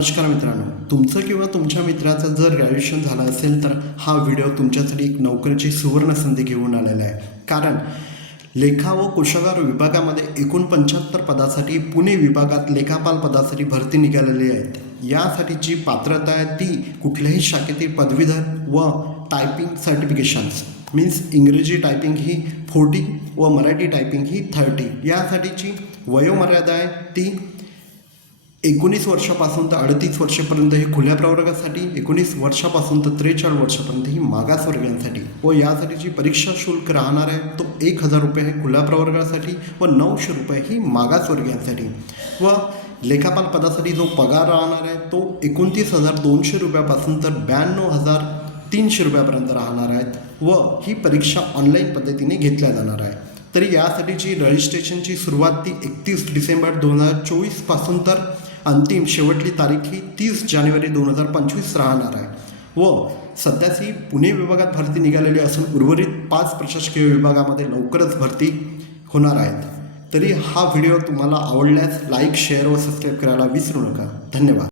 नमस्कार मित्रांनो तुमचं किंवा तुमच्या मित्राचं जर ग्रॅज्युएशन झालं असेल तर हा व्हिडिओ तुमच्यासाठी एक नोकरीची सुवर्ण संधी घेऊन आलेला आहे. कारण लेखा व कोशागार विभागामध्ये एकूण पंच्याहत्तर पदासाठी पुणे विभागात लेखापाल पदासाठी भरती निघालेली आहेत. यासाठीची पात्रता आहे ती कुठल्याही शाखेतील पदवीधर व टायपिंग सर्टिफिकेशन्स मीन्स इंग्रजी टायपिंग ही फोर्टी व मराठी टायपिंग ही थर्टी. यासाठीची वयोमर्यादा आहे ती एकोणीस वर्षापासून तर अडतीस वर्षापर्यंत हे खुल्या प्रवर्गासाठी एकोणीस वर्षापासून तर त्रेचाळीस वर्षापर्यंत ही मागासवर्गांसाठी व यासाठी जी परीक्षा शुल्क राहणार आहे तो एक हजार रुपये आहे खुल्या प्रवर्गासाठी व नऊशे रुपये ही मागासवर्गीयांसाठी व लेखापाल पदासाठी जो पगार राहणार आहे तो एकोणतीस हजार दोनशे रुपयापासून तर ब्याण्णव हजार तीनशे रुपयापर्यंत राहणार आहेत व ही परीक्षा ऑनलाईन पद्धतीने घेतल्या जाणार आहे. तरी यासाठीची रजिस्ट्रेशनची सुरुवात ती एकतीस डिसेंबर दोन हजार चोवीसपासून तर अंतिम शेवटली तारीख ही तीस जानेवारी दोन हजार पंचवीस राहणार आहे. व सध्याची पुणे विभागात भरती निघालेली असून उर्वरित पाच प्रशासकीय विभागामध्ये लवकरच भरती होणार आहेत. तरी हा व्हिडिओ तुम्हाला आवडल्यास लाईक शेअर व सबस्क्राईब करायला विसरू नका. धन्यवाद.